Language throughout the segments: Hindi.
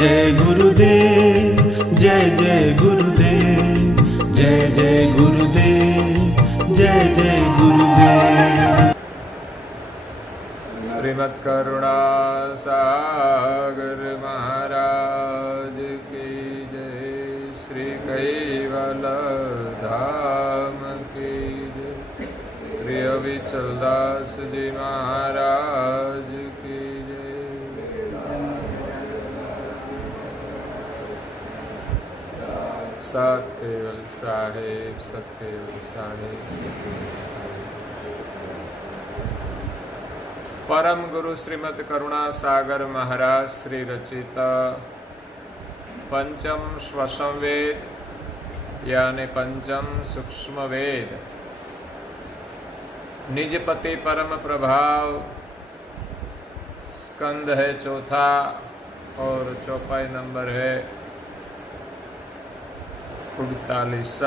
जय गुरुदेव, जय जय गुरुदेव, जय जय गुरुदेव, जय जय गुरुदेव। श्रीमद् करुणा सागर महाराज की जय, श्री कैवल धाम की जय, श्री अविचल दास जी महाराज की जय। सत्केवल साहेब, सत्केवल साहेब। परम गुरु श्रीमद् करुणा सागर महाराज श्री रचित पंचम श्वसम वेद यानी पंचम सूक्ष्म वेद, निजपति परम प्रभाव स्कंद है चौथा और चौपाई नंबर है 48।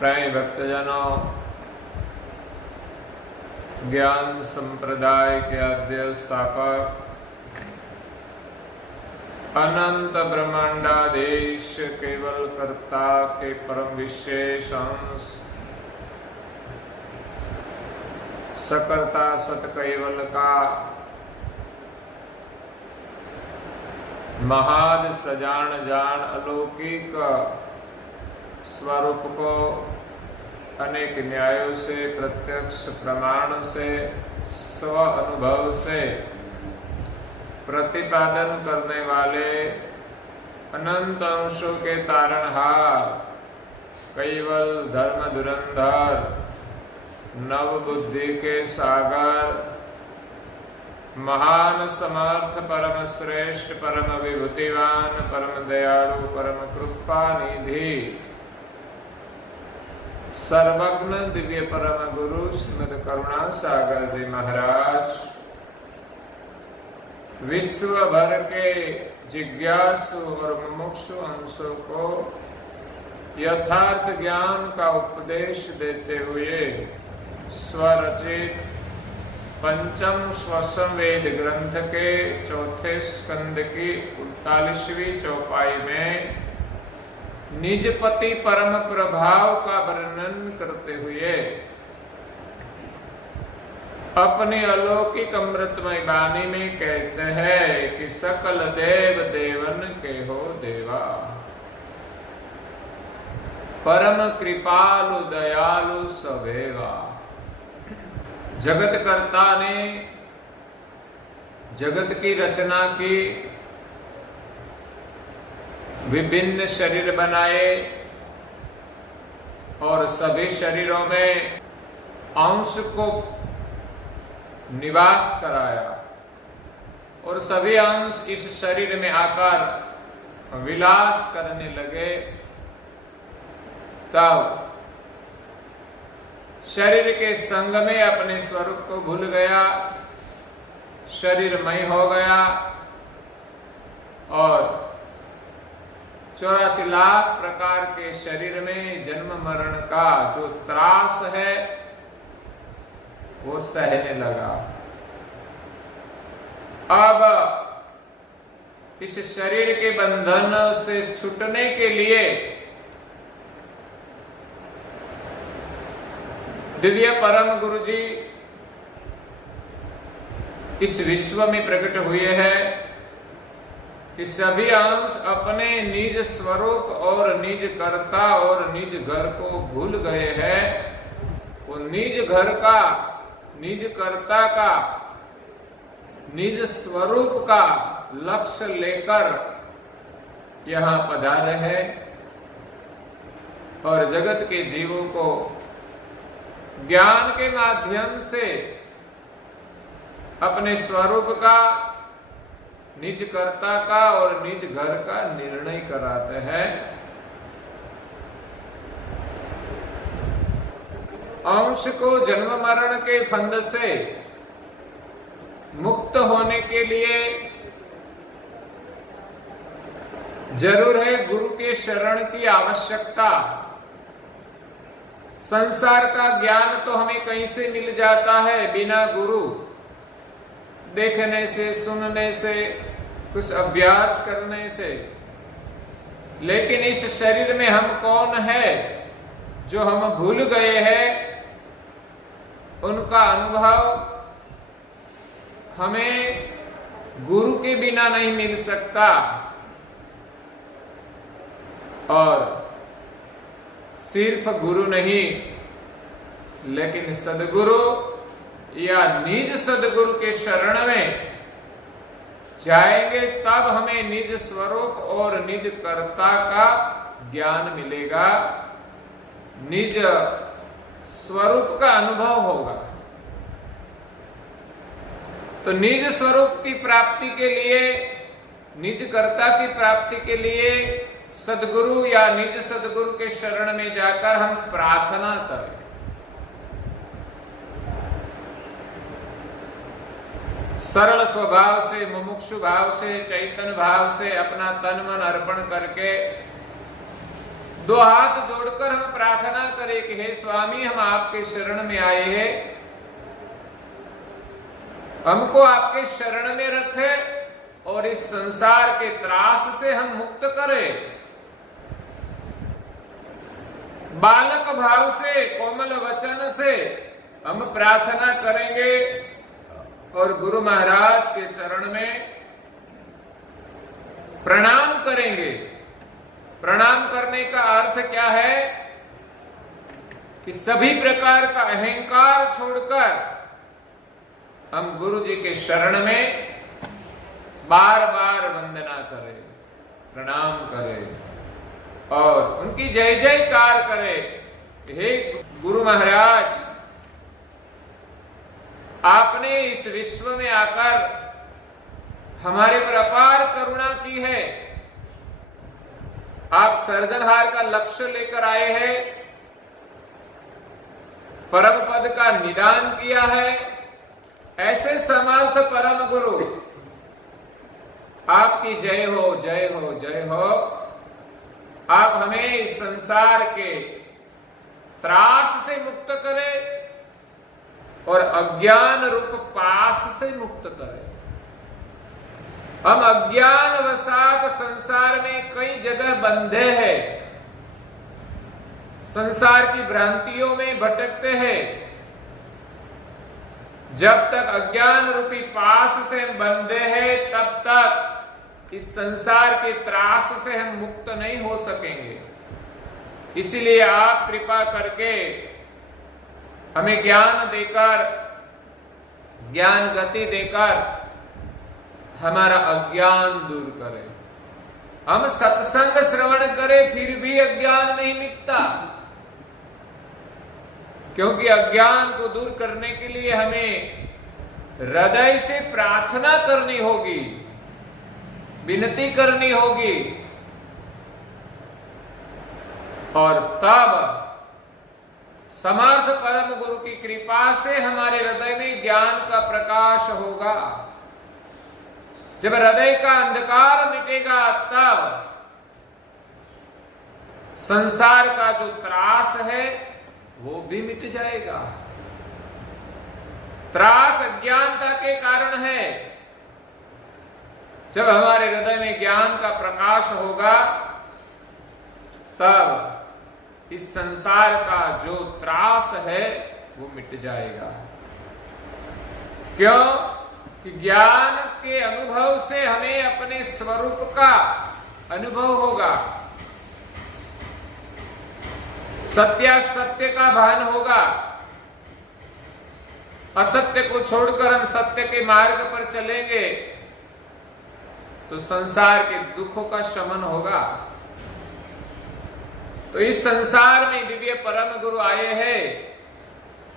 प्रिय भक्तजनों, ज्ञान संप्रदाय के आद्य स्थापक अनंत ब्रह्मांडाधीश केवल कर्ता के परम विशेष अंश सकर्ता सत कैवल का महान सजान जान अलौकिक स्वरूप को अनेक न्यायों से, प्रत्यक्ष प्रमाण से, स्व अनुभव से प्रतिपादन करने वाले अनंत अंशों के तारणहार कैवल धर्म धुरंधर नव बुद्धि के सागर महान समर्थ परम श्रेष्ठ परम विभूतिवान परम दयालु परम कृपा निधि सर्वज्ञ दिव्य परम गुरु श्रीमद् करुणा सागर जी महाराज विश्व भर के जिज्ञासु और मुमुक्षु अंशों को यथार्थ ज्ञान का उपदेश देते हुए स्वरचित पंचम श्वसम वेद ग्रंथ के चौथे स्कंद की 39वीं चौपाई में निजपति परम प्रभाव का वर्णन करते हुए अपने अलौकिक अमृतमय वाणी में कहते हैं कि सकल देव देवन के हो देवा, परम कृपालु दयालु सवेवा। जगत कर्ता ने जगत की रचना की, विभिन्न शरीर बनाए और सभी शरीरों में अंश को निवास कराया और सभी अंश इस शरीर में आकर विलास करने लगे। तब शरीर के संग में अपने स्वरूप को भूल गया, शरीरमय हो गया और 84 लाख प्रकार के शरीर में जन्म मरण का जो त्रास है वो सहने लगा। अब इस शरीर के बंधन से छूटने के लिए दिव्य परम गुरु जी इस विश्व में प्रकट हुए हैं कि सभी अंश अपने निज स्वरूप और निज कर्ता और निज घर को भूल गए हैं। वो निज घर का, निज कर्ता का निज स्वरूप का लक्ष्य लेकर यहां पधारे हैं और जगत के जीवों को ज्ञान के माध्यम से अपने स्वरूप का, निज कर्ता का और निज घर का निर्णय कराते हैं। अंश को जन्म मरण के फंद से मुक्त होने के लिए जरूर है गुरु के शरण की आवश्यकता। संसार का ज्ञान तो हमें कहीं से मिल जाता है बिना गुरु, देखने से, सुनने से, कुछ अभ्यास करने से। लेकिन इस शरीर में हम कौन है जो हम भूल गए हैं, उनका अनुभव हमें गुरु के बिना नहीं मिल सकता। और सिर्फ गुरु नहीं, लेकिन सदगुरु या निज सदगुरु के शरण में जाएंगे तब हमें निज स्वरूप और निज कर्ता का ज्ञान मिलेगा, निज स्वरूप का अनुभव होगा। तो निज स्वरूप की प्राप्ति के लिए, निज कर्ता की प्राप्ति के लिए सदगुरु या निज सदगुरु के शरण में जाकर हम प्रार्थना करें। सरल स्वभाव से, मुमुक्षु भाव से, चैतन्य भाव से अपना तन मन अर्पण करके दो हाथ जोड़कर हम प्रार्थना करें कि हे स्वामी, हम आपके शरण में आए हैं, हमको आपके शरण में रखे और इस संसार के त्रास से हम मुक्त करें। बालक भाव से, कोमल वचन से हम प्रार्थना करेंगे और गुरु महाराज के चरण में प्रणाम करेंगे। प्रणाम करने का अर्थ क्या है कि सभी प्रकार का अहंकार छोड़कर हम गुरु जी के शरण में बार बार वंदना करें, प्रणाम करें और उनकी जय जयकार करें। हे गुरु महाराज, आपने इस विश्व में आकर हमारे पर अपार करुणा की है। आप सर्जनहार का लक्ष्य लेकर आए हैं, परम पद का निदान किया है। ऐसे समर्थ परम गुरु, आपकी जय हो, जय हो, जय हो। आप हमें इस संसार के त्रास से मुक्त करें और अज्ञान रूप पास से मुक्त करें। हम अज्ञान वसात संसार में कई जगह बंधे हैं, संसार की भ्रांतियों में भटकते हैं। जब तक अज्ञान रूपी पास से हम बंधे हैं, तब तक इस संसार के त्रास से हम मुक्त नहीं हो सकेंगे। इसीलिए आप कृपा करके हमें ज्ञान देकर, ज्ञान गति देकर हमारा अज्ञान दूर करें। हम सत्संग श्रवण करें फिर भी अज्ञान नहीं मिटता, क्योंकि अज्ञान को दूर करने के लिए हमें हृदय से प्रार्थना करनी होगी, विनती करनी होगी और तब समर्थ परम गुरु की कृपा से हमारे हृदय में ज्ञान का प्रकाश होगा। जब हृदय का अंधकार मिटेगा तब संसार का जो त्रास है वो भी मिट जाएगा। त्रास अज्ञानता के कारण है। जब हमारे हृदय में ज्ञान का प्रकाश होगा तब इस संसार का जो त्रास है वो मिट जाएगा। क्यों? कि ज्ञान के अनुभव से हमें अपने स्वरूप का अनुभव होगा, सत्यासत्य का भान होगा। असत्य को छोड़कर हम सत्य के मार्ग पर चलेंगे तो संसार के दुखों का शमन होगा। तो इस संसार में दिव्य परम गुरु आए हैं,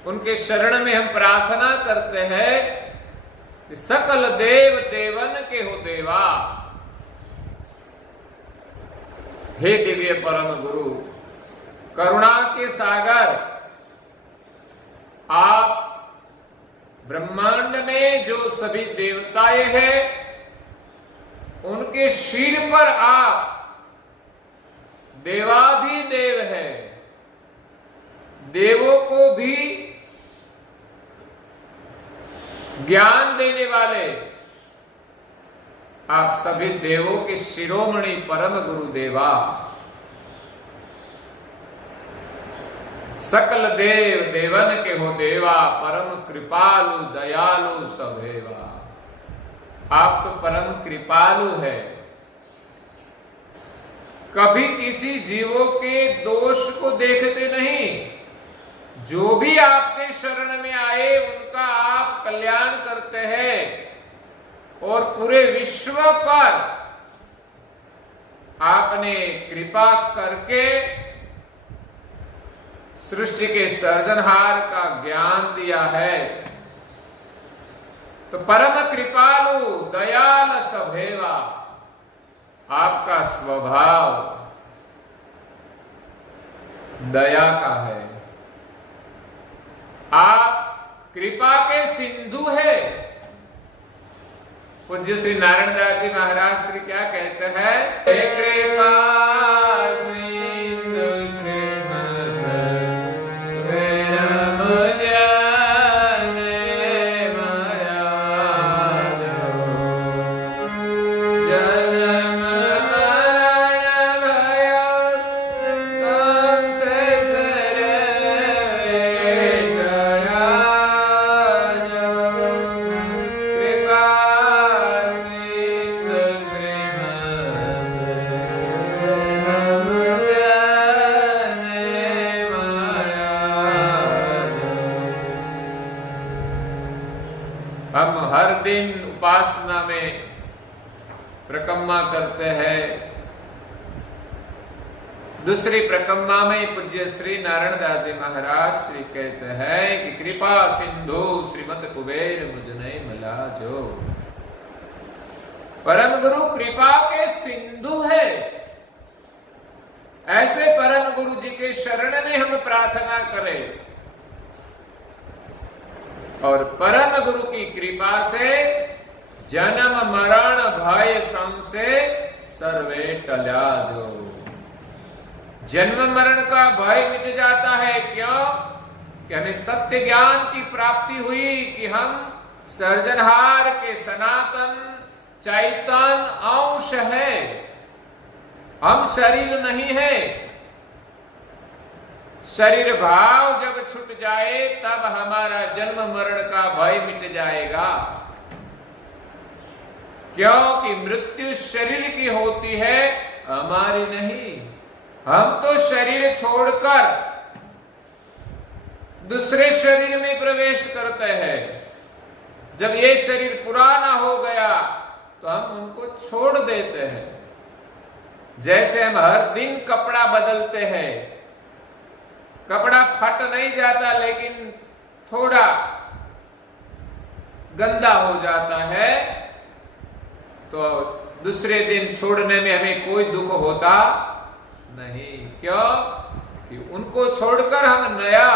उनके शरण में हम प्रार्थना करते हैं कि सकल देव देवन के हो देवा। हे दिव्य परम गुरु, करुणा के सागर, आप ब्रह्मांड में जो सभी देवताएं हैं उनके शीर पर आप देवाधिदेव है। देवों को भी ज्ञान देने वाले आप सभी देवों के शिरोमणि परम गुरुदेवा। सकल देव देवन के हो देवा, परम कृपालु दयालु सभेवा। आप तो परम कृपालु है, कभी किसी जीवों के दोष को देखते नहीं। जो भी आपके शरण में आए उनका आप कल्याण करते हैं और पूरे विश्व पर आपने कृपा करके सृष्टि के सर्जनहार का ज्ञान दिया है। तो परम कृपालु दयाल सभेवा, आपका स्वभाव दया का है। आप कृपा के सिंधु है। पूज्य श्री नारायण दास जी महाराज श्री क्या कहते हैं? हे कृपा सिंधु उपासना में प्रकम्मा करते हैं। दूसरी प्रकम्मा में पूज्य श्री नारायण दास जी महाराज श्री कहते हैं कि कृपा सिंधु श्रीमद कुबेर मुझ नहीं मिला जो। परम गुरु कृपा के सिंधु है। ऐसे परम गुरु जी के शरण में हम प्रार्थना करें और परम गुरु की कृपा से जन्म मरण भय संशय सर्वे टला जो। जन्म मरण का भय मिट जाता है। क्यों? कि हमें सत्य ज्ञान की प्राप्ति हुई कि हम सर्जनहार के सनातन चैतन्य अंश है, हम शरीर नहीं है। शरीर भाव जब छूट जाए तब हमारा जन्म मरण का भय मिट जाएगा। क्योंकि मृत्यु शरीर की होती है, हमारी नहीं। हम तो शरीर छोड़कर दूसरे शरीर में प्रवेश करते हैं। जब ये शरीर पुराना हो गया तो हम उनको छोड़ देते हैं। जैसे हम हर दिन कपड़ा बदलते हैं, कपड़ा फट नहीं जाता लेकिन थोड़ा गंदा हो जाता है, तो दूसरे दिन छोड़ने में हमें कोई दुख होता नहीं। क्यों? कि उनको छोड़कर हम नया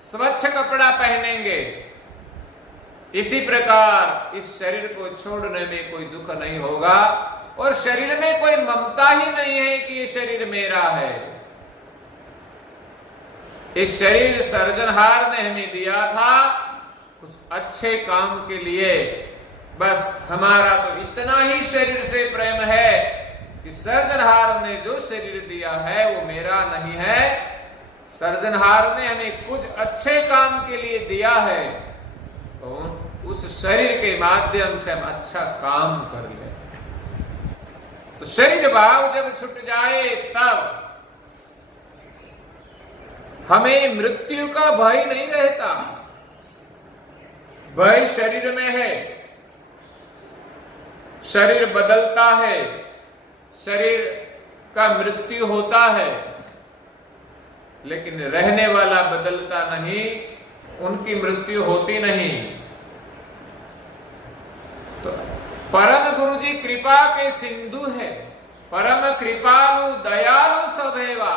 स्वच्छ कपड़ा पहनेंगे। इसी प्रकार इस शरीर को छोड़ने में कोई दुख नहीं होगा और शरीर में कोई ममता ही नहीं है कि ये शरीर मेरा है। इस शरीर सर्जनहार ने हमें दिया था कुछ अच्छे काम के लिए। बस हमारा तो इतना ही शरीर से प्रेम है कि सर्जनहार ने जो शरीर दिया है वो मेरा नहीं है। सर्जनहार ने हमें कुछ अच्छे काम के लिए दिया है, तो उस शरीर के माध्यम से हम अच्छा काम कर ले। तो शरीर भाव जब छूट जाए तब हमें मृत्यु का भय नहीं रहता। भय शरीर में है, शरीर बदलता है, शरीर का मृत्यु होता है, लेकिन रहने वाला बदलता नहीं, उनकी मृत्यु होती नहीं। तो परम गुरु जी कृपा के सिंधु है, परम कृपालु दयालु सदैवा।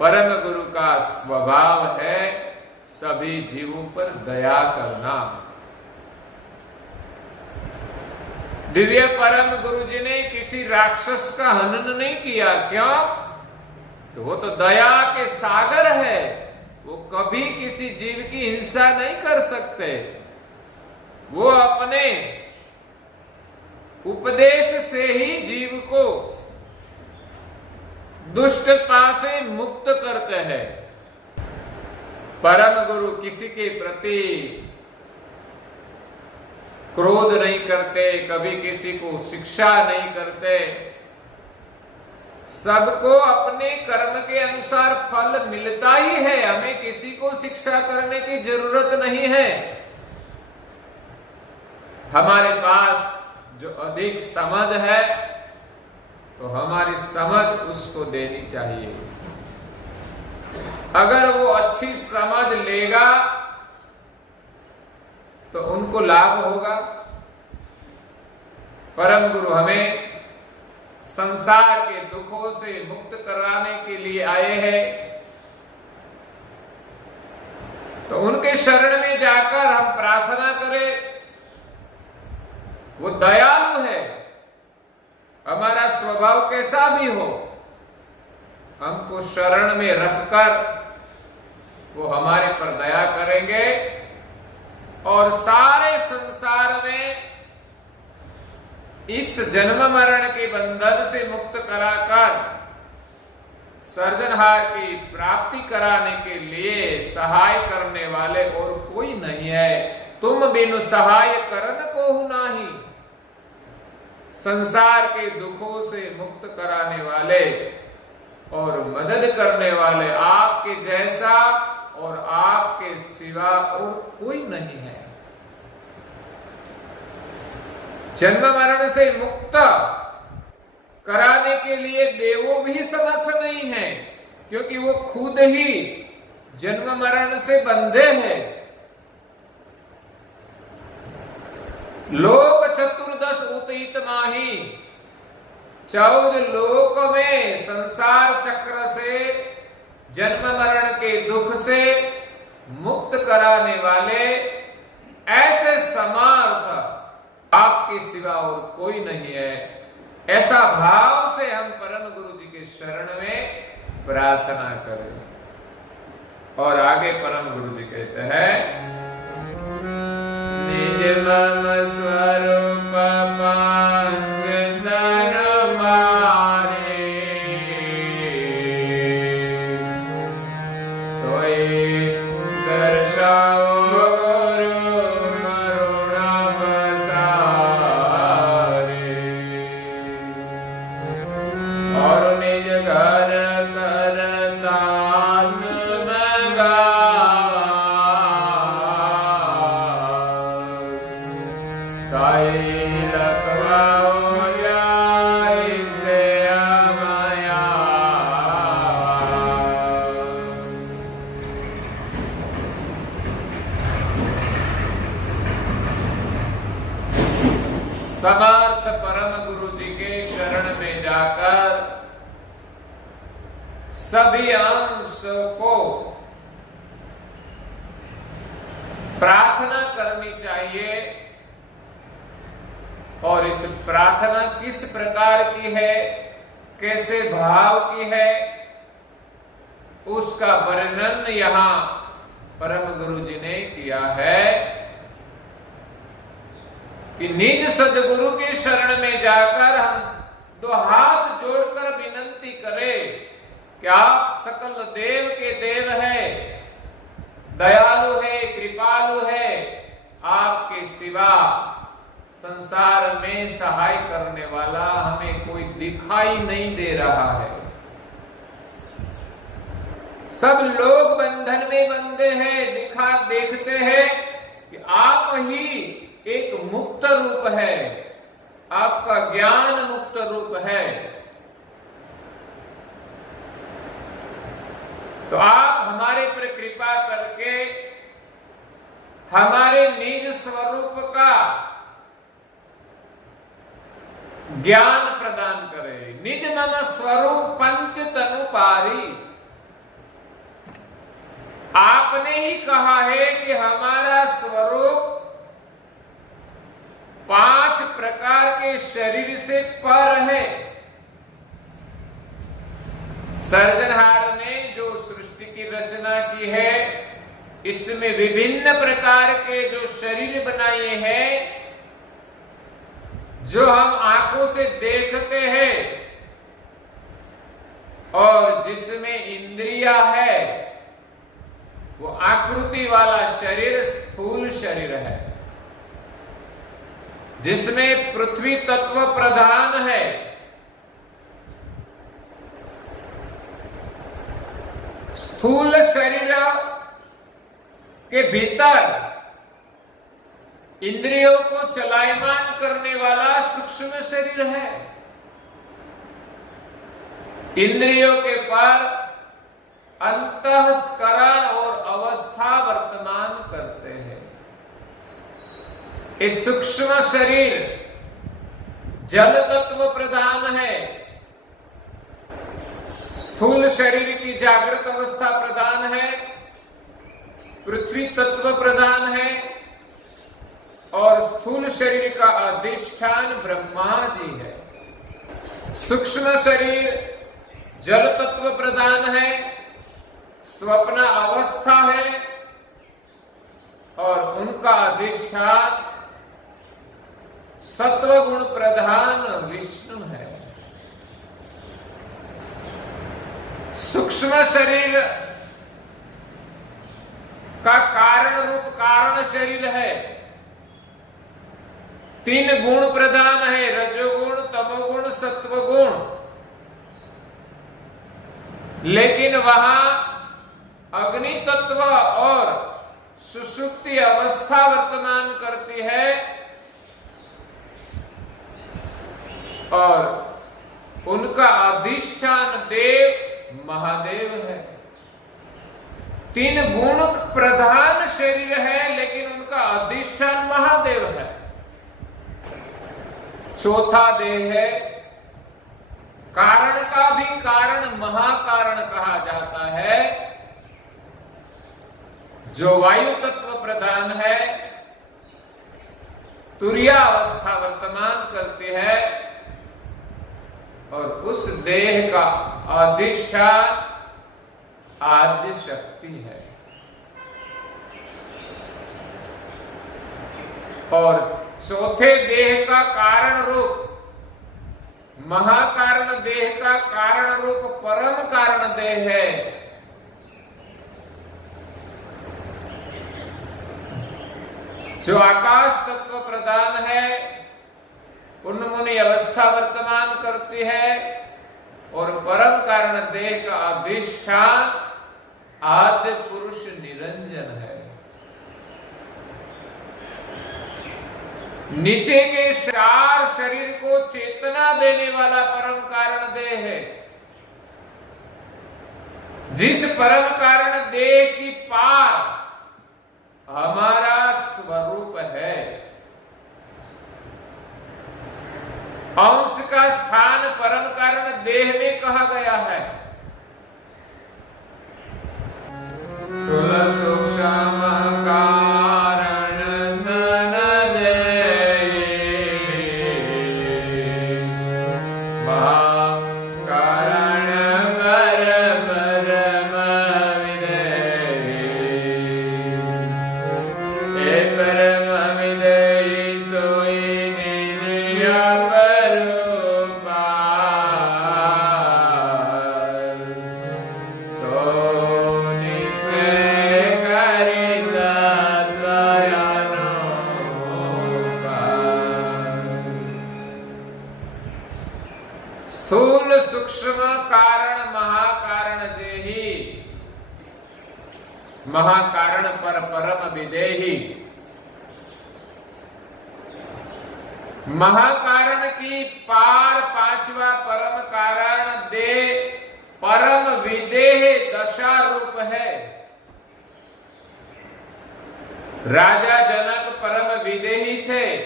परम गुरु का स्वभाव है सभी जीवों पर दया करना। दिव्य परम गुरु जी ने किसी राक्षस का हनन नहीं किया। क्यों? तो वो तो दया के सागर है, वो कभी किसी जीव की हिंसा नहीं कर सकते। वो अपने उपदेश से ही जीव को दुष्टता से मुक्त करते हैं। परम गुरु किसी के प्रति क्रोध नहीं करते, कभी किसी को शिक्षा नहीं करते। सबको अपने कर्म के अनुसार फल मिलता ही है, हमें किसी को शिक्षा करने की जरूरत नहीं है। हमारे पास जो अधिक समझ है तो हमारी समझ उसको देनी चाहिए। अगर वो अच्छी समझ लेगा तो उनको लाभ होगा। परम गुरु हमें संसार के दुखों से मुक्त कराने के लिए आए हैं, तो उनके शरण में जाकर हम प्रार्थना करें। वो दयालु है, हमारा स्वभाव कैसा भी हो, हमको शरण में रखकर वो हमारे पर दया करेंगे और सारे संसार में इस जन्म मरण के बंधन से मुक्त कराकर सर्जनहार की प्राप्ति कराने के लिए सहाय करने वाले और कोई नहीं है। तुम बिनु सहाय करन कोहु नाही। संसार के दुखों से मुक्त कराने वाले और मदद करने वाले आपके जैसा और आपके सिवा और कोई नहीं है। जन्म मरण से मुक्त कराने के लिए देवों भी समर्थ नहीं है, क्योंकि वो खुद ही जन्म मरण से बंधे हैं। लोक चतुर्दश उतित माही, 14 लोक में संसार चक्र से जन्म मरण के दुख से मुक्त कराने वाले ऐसे समर्थ आपके सिवा और कोई नहीं है। ऐसा भाव से हम परम गुरु जी के शरण में प्रार्थना करें। और आगे परम गुरु जी कहते हैं, निज मम स्वरूप पांच तन मारे, सोई दर्शाओ गुरु करुणा बसारे। और निज घर कर तान मगा, समर्थ परम गुरु जी के शरण में जाकर सभी अंश को प्रार्थना करनी चाहिए। और इस प्रार्थना किस प्रकार की है, कैसे भाव की है, उसका वर्णन यहां परम गुरु जी ने किया है कि निज सदगुरु के शरण में जाकर हम 2 हाथ जोड़कर विनंती करें कि आप सकल देव के देव है, दयालु है, कृपालु है। आपके सिवा संसार में सहाय करने वाला हमें कोई दिखाई नहीं दे रहा है। सब लोग बंधन में बंधे हैं, देखते हैं कि आप ही एक मुक्त रूप है, आपका ज्ञान मुक्त रूप है। तो आप हमारे पर कृपा करके हमारे निज स्वरूप का ज्ञान प्रदान करें। निज मम स्वरूप पंच तनु पारी, आपने ही कहा है कि हमारा स्वरूप 5 प्रकार के शरीर से पर है। सर्जनहार ने जो सृष्टि की रचना की है, इसमें विभिन्न प्रकार के जो शरीर बनाए हैं, जो हम आंखों से देखते हैं और जिसमें इंद्रिया है, वो आकृति वाला शरीर स्थूल शरीर है, जिसमें पृथ्वी तत्व प्रधान है। स्थूल शरीर के भीतर इंद्रियों को चलायमान करने वाला सूक्ष्म शरीर है। इंद्रियों के पर अंतःस्करण और अवस्था वर्तमान करते हैं। इस सूक्ष्म शरीर जल तत्व प्रधान है, स्थूल शरीर की जागृत अवस्था प्रधान है, पृथ्वी तत्व प्रधान है और स्थूल शरीर का अधिष्ठान ब्रह्मा जी है। सूक्ष्म शरीर जल तत्व प्रधान है, स्वप्न अवस्था है और उनका अधिष्ठान सत्व गुण प्रधान विष्णु है। सूक्ष्म शरीर का कारण रूप कारण शरीर है। 3 गुण प्रधान है, रजोगुण, तमोगुण, सत्वगुण। लेकिन वहां अग्नि तत्व और सुषुप्ति अवस्था वर्तमान करती है और उनका अधिष्ठान देव महादेव है। 3 गुण प्रधान शरीर है, लेकिन उनका अधिष्ठान महादेव है। चौथा देह है, कारण का भी कारण महाकारण कहा जाता है, जो वायु तत्व प्रधान है, तुरिया अवस्था वर्तमान करती है और उस देह का अधिष्ठान आदि शक्ति है। और चौथे देह का कारण रूप महाकारण देह का कारण रूप परम कारण देह है। जो आकाश तत्व प्रधान है, उन्मुनि अवस्था वर्तमान करती है और परम कारण देह का अधिष्ठान आदि पुरुष निरंजन है। नीचे के 4 शरीर को चेतना देने वाला परम कारण देह है। जिस परम कारण देह की पार हमारा स्वरूप है। अंश का स्थान परम कारण देह में कहा गया है। तुल सूक्ष्म कारण नन देहि, महाकारण परम विदेहि। हे परम विदेहि सोई निनिया स्थूल सूक्ष्म कारण महाकारण जेहि महाकारण पर परम विदेही। महाकारण की पार पांचवा परम कारण दे परम विदेह दशा रूप है। राजा जनक परम विदेही थे,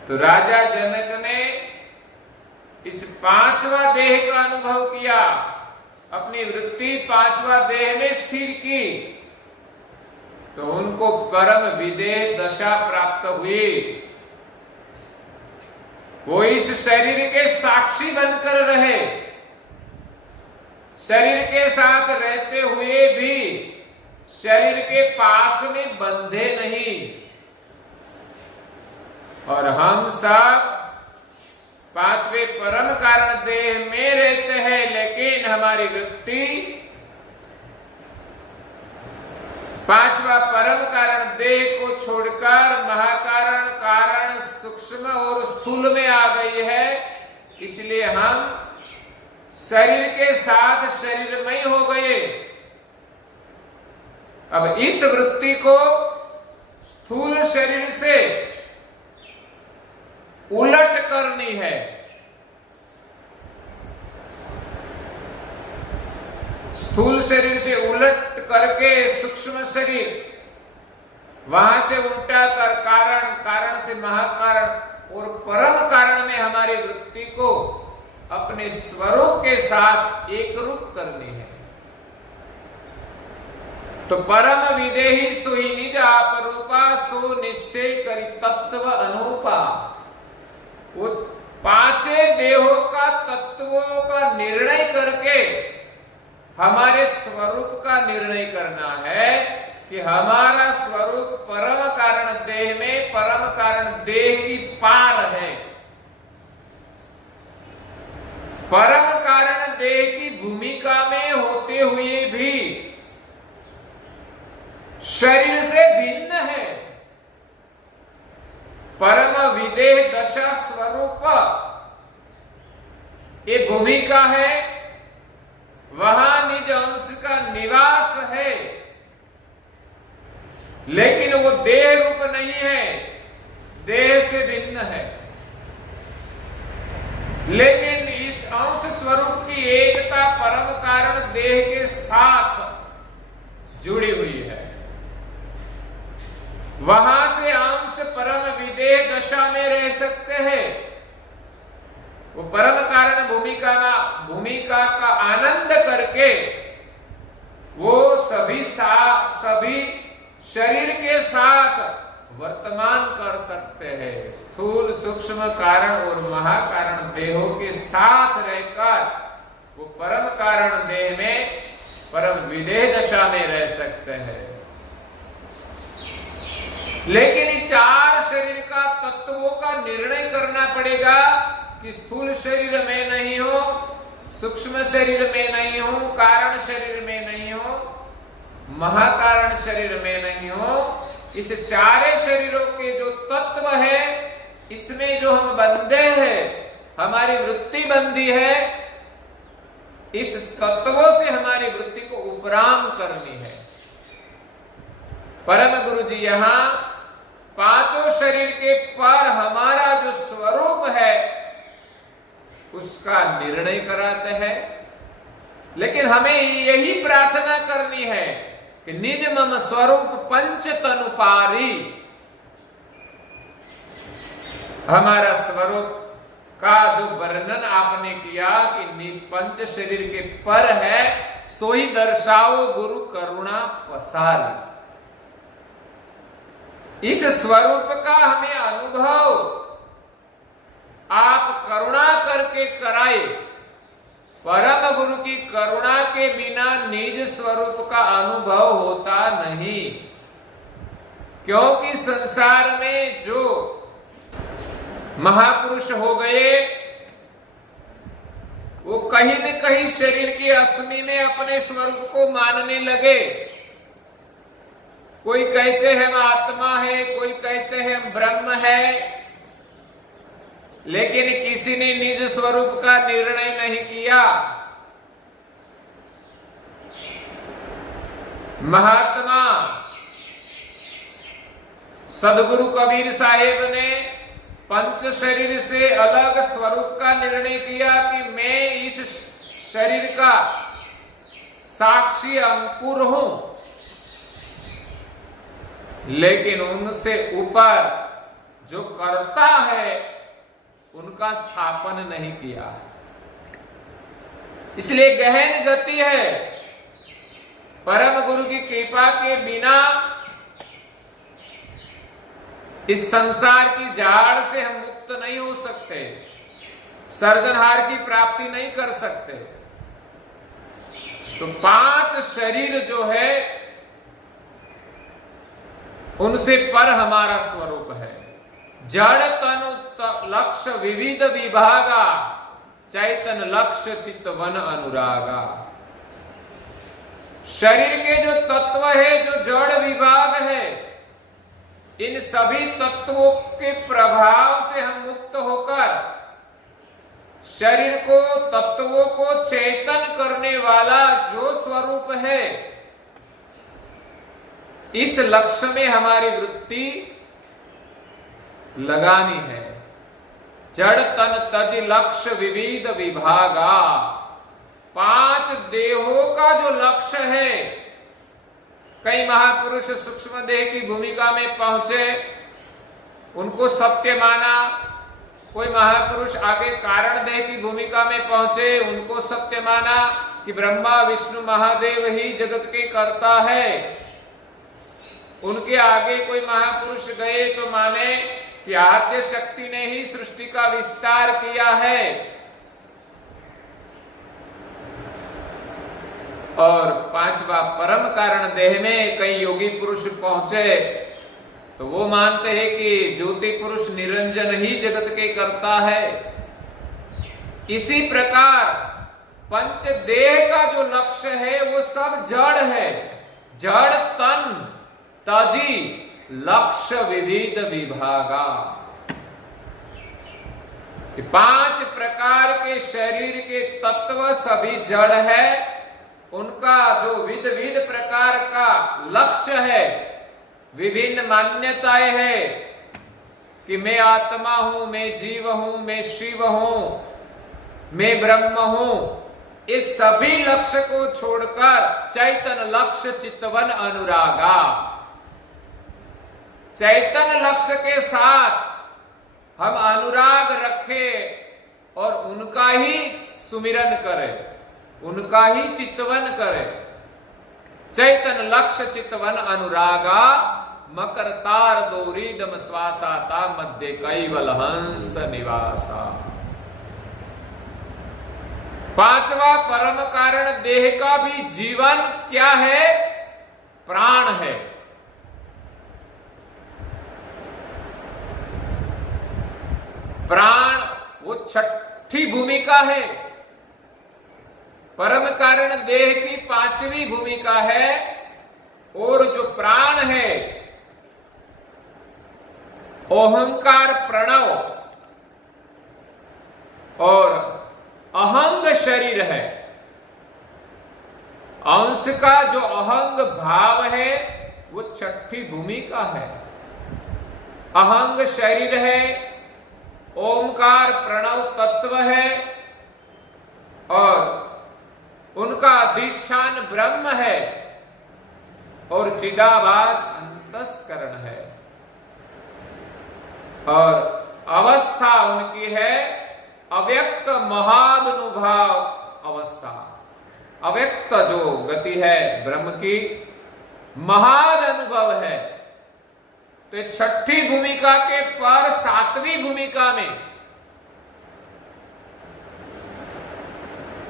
तो राजा जनक ने इस पांचवा देह का अनुभव किया, अपनी वृत्ति पांचवा देह में स्थिर की, तो उनको परम विदेह दशा प्राप्त हुई। वो इस शरीर के साक्षी बनकर रहे, शरीर के साथ रहते हुए भी शरीर के पास में बंधे नहीं। और हम सब पांचवे परम कारण देह में रहते हैं, लेकिन हमारी वृत्ति पांचवा परम कारण देह को छोड़कर महाकारण, कारण, सूक्ष्म और स्थूल में आ गई है। इसलिए हम शरीर के साथ शरीरमय हो गए। अब इस वृत्ति को स्थूल शरीर से उलट करनी है। स्थूल शरीर से उलट करके सूक्ष्म शरीर, वहां से उल्टा कर कारण, कारण से महाकारण और परम कारण में हमारी वृत्ति को अपने स्वरूप के साथ एक रूप करनी है। तो परम विदेही सोई निज आपरूपा, सो निश्चय करी तत्व अनूपा। वो पांचे देहों का तत्वों का निर्णय करके हमारे स्वरूप का निर्णय करना है कि हमारा स्वरूप परम कारण देह में परम कारण देह की पार है। परम कारण देह की भूमिका में होते हुए भी शरीर से भिन्न है। परम विदेह दशा स्वरूप ये भूमिका है, वहां निज अंश का निवास है, लेकिन वो देह रूप नहीं है, देह से भिन्न है। लेकिन इस अंश स्वरूप की एकता परम कारण देह के साथ जुड़ी हुई है। वहां से अंश परम विदेह दशा में रह सकते हैं। वो परम कारण भूमिका का आनंद करके वो सभी शरीर के साथ वर्तमान कर सकते हैं। स्थूल, सूक्ष्म कारण और महाकारण देहों के साथ रहकर वो परम कारण देह में परम विदेह दशा में रह सकते हैं। लेकिन चार शरीर का तत्वों का निर्णय करना पड़ेगा कि स्थूल शरीर में नहीं हो, सूक्ष्म शरीर में नहीं हो, कारण शरीर में नहीं हो, महाकारण शरीर में नहीं हो। इस चारे शरीरों के जो तत्व है, इसमें जो हम बंधे हैं, हमारी वृत्ति बंधी है, इस तत्वों से हमारी वृत्ति को उपराम करनी है। परम गुरु जी यहां पांचों शरीर के पर हमारा जो स्वरूप है उसका निर्णय कराते हैं। लेकिन हमें यही प्रार्थना करनी है कि निज मम स्वरूप पंच तनुपारी। हमारा स्वरूप का जो वर्णन आपने किया कि पंच शरीर के पर है, सो ही दर्शाओ गुरु करुणा पसारी। इस स्वरूप का हमें अनुभव आप करुणा करके कराए। परम गुरु की करुणा के बिना निज स्वरूप का अनुभव होता नहीं, क्योंकि संसार में जो महापुरुष हो गए वो कहीं न कहीं शरीर की असमी में अपने स्वरूप को मानने लगे। कोई कहते हैं हम आत्मा है, कोई कहते हैं हम ब्रह्म है, लेकिन किसी ने निज स्वरूप का निर्णय नहीं किया। महात्मा सदगुरु कबीर साहेब ने पंच शरीर से अलग स्वरूप का निर्णय किया कि मैं इस शरीर का साक्षी अंकुर हूं, लेकिन उनसे ऊपर जो करता है उनका स्थापन नहीं किया है। इसलिए गहन गति है। परम गुरु की कृपा के बिना इस संसार की जाड़ से हम मुक्त नहीं हो सकते, सर्जनहार की प्राप्ति नहीं कर सकते। तो 5 शरीर जो है उनसे पर हमारा स्वरूप है। जड़ तनु लक्ष्य विविध विभागा, चैतन लक्ष्य चित्तवन अनुरागा। शरीर के जो तत्व है, जो जड़ विभाग है, इन सभी तत्वों के प्रभाव से हम मुक्त होकर शरीर को, तत्वों को चेतन करने वाला जो स्वरूप है, इस लक्ष्य में हमारी वृत्ति लगानी है। जड़ तन तज लक्ष्य विविध विभागा। 5 देहों का जो लक्ष्य है, कई महापुरुष सूक्ष्म देह की भूमिका में पहुंचे, उनको सत्य माना। कोई महापुरुष आगे कारण देह की भूमिका में पहुंचे, उनको सत्य माना कि ब्रह्मा विष्णु महादेव ही जगत के कर्ता है। उनके आगे कोई महापुरुष गए तो माने कि आद्य शक्ति ने ही सृष्टि का विस्तार किया है। और 5वां परम कारण देह में कई योगी पुरुष पहुंचे तो वो मानते हैं कि ज्योति पुरुष निरंजन ही जगत के कर्ता है। इसी प्रकार पंच देह का जो लक्ष्य है वो सब जड़ है। जड़ तन तजी लक्ष्य विविध विभागा। 5 प्रकार के शरीर के तत्व सभी जड़ है। उनका जो विध विध प्रकार का लक्ष्य है, विभिन्न मान्यताएं है कि मैं आत्मा हूं, मैं जीव हूं, मैं शिव हूं, मैं ब्रह्म हूं। इस सभी लक्ष्य को छोड़कर चैतन लक्ष्य चित्तवन अनुरागा। चैतन लक्ष्य के साथ हम अनुराग रखें और उनका ही सुमिरन करें, उनका ही चित्तवन करें। चैतन लक्ष्य चित्तवन अनुरागा, मकर तार दोरीदम श्वासाता मध्य कैवल हंस निवासा। 5वां परम कारण देह का भी जीवन क्या है? प्राण है। प्राण वो 6ठी भूमिका है। परम कारण देह की 5वीं भूमिका है। और जो प्राण है, ओहंकार प्रणव और अहंग शरीर है। अंश का जो अहंग भाव है वो 6ठी भूमिका है। अहंग शरीर है, ओंकार प्रणव तत्व है और उनका अधिष्ठान ब्रह्म है और चिदाभास अंतस्करण है। और अवस्था उनकी है अव्यक्त महादनुभाव अवस्था। अव्यक्त जो गति है ब्रह्म की, महाद अनुभव है। तो 6ठी भूमिका के पर 7वीं भूमिका में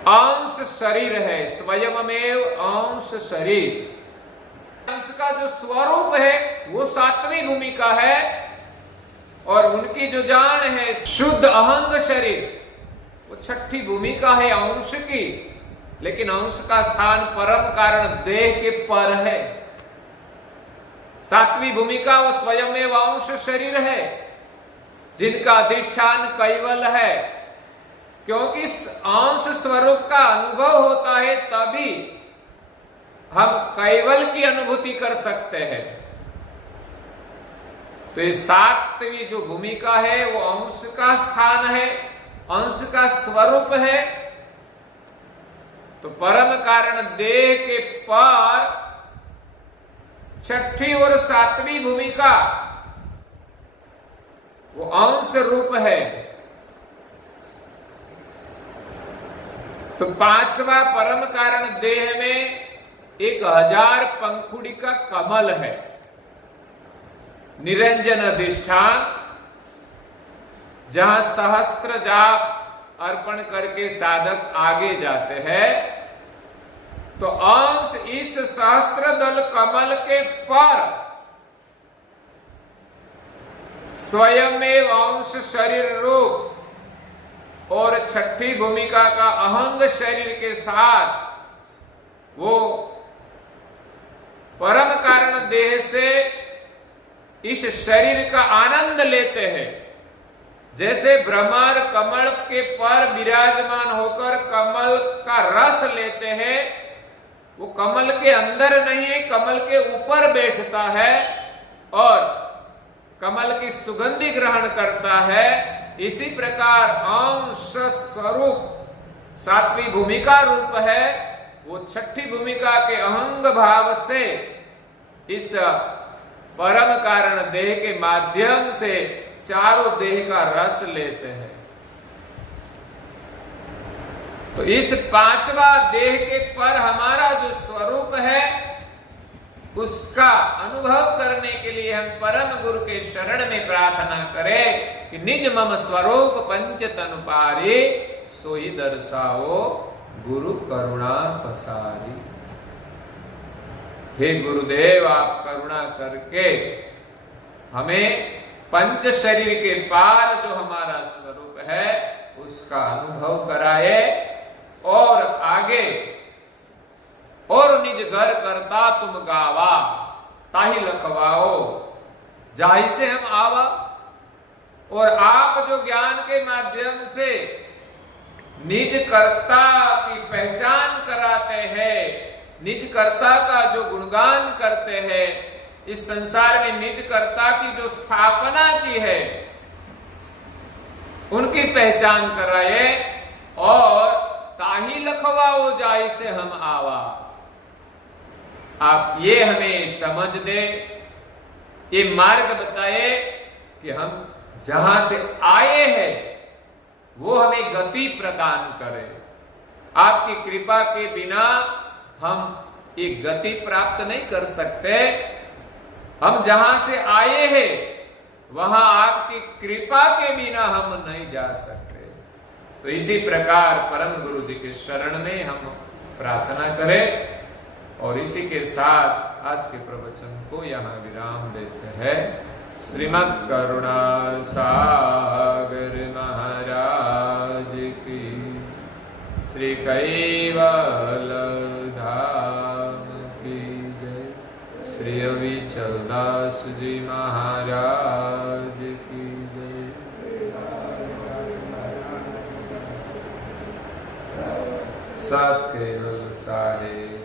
अंश शरीर है। स्वयमेव अंश शरीर। अंश का जो स्वरूप है वो 7वीं भूमिका है। और उनकी जो जान है शुद्ध अहंग शरीर, वो 6ठी भूमिका है अंश की। लेकिन अंश का स्थान परम कारण देह के पर है। 7वीं भूमिका वो स्वयमेव अंश शरीर है, जिनका अधिष्ठान कैवल है। क्योंकि अंश स्वरूप का अनुभव होता है तभी हम कैवल की अनुभूति कर सकते हैं। तो ये सातवीं जो भूमिका है वो अंश का स्थान है, अंश का स्वरूप है। तो परम कारण देह के पर छठी और सातवीं भूमिका वो अंश रूप है। तो पांचवा परम कारण देह में 1000 पंखुड़ी का कमल है, निरंजन अधिष्ठान, जहां सहस्त्र जाप अर्पण करके साधक आगे जाते हैं। तो अंश इस सहस्त्र दल कमल के पर स्वयं में अंश शरीर रूप और छठी भूमिका का अहंग शरीर के साथ वो परम कारण देह से इस शरीर का आनंद लेते हैं। जैसे भ्रमर कमल के पर विराजमान होकर कमल का रस लेते हैं, वो कमल के अंदर नहीं है, कमल के ऊपर बैठता है और कमल की सुगंधि ग्रहण करता है। इसी प्रकार अंश स्वरूप सातवीं भूमिका रूप है, वो छठी भूमिका के अहंग भाव से इस परम कारण देह के माध्यम से चारों देह का रस लेते हैं। तो इस पांचवा देह के पर हमारा जो स्वरूप है उसका अनुभव करने के लिए हम परम गुरु के शरण में प्रार्थना करें कि निज मम स्वरूप पंच तनुपारी सोई दर्शाओ गुरु करुणा पसारी। हे गुरुदेव, आप करुणा करके हमें पंच शरीर के पार जो हमारा स्वरूप है उसका अनुभव कराए और आगे और निज घर करता तुम गावा ताही लखवाओ जाहि से हम आवा। और आप जो ज्ञान के माध्यम से निज कर्ता की पहचान कराते हैं, निज कर्ता का जो गुणगान करते हैं, इस संसार में निज कर्ता की जो स्थापना की है उनकी पहचान कराए और ताही लखवाओ जाहि से हम आवा। आप ये हमें समझ दे, ये मार्ग बताए कि हम जहां से आए हैं वो हमें गति प्रदान करे। आपकी कृपा के बिना हम ये गति प्राप्त नहीं कर सकते। हम जहां से आए हैं वहां आपकी कृपा के बिना हम नहीं जा सकते। तो इसी प्रकार परम गुरु जी के शरण में हम प्रार्थना करें और इसी के साथ आज के प्रवचन को यहाँ विराम देते हैं। श्रीमद् करुणा सागर महाराज की, श्री कैवल धाम की जय, श्री अविचल दास जी महाराज की जय। सत केवल साहेब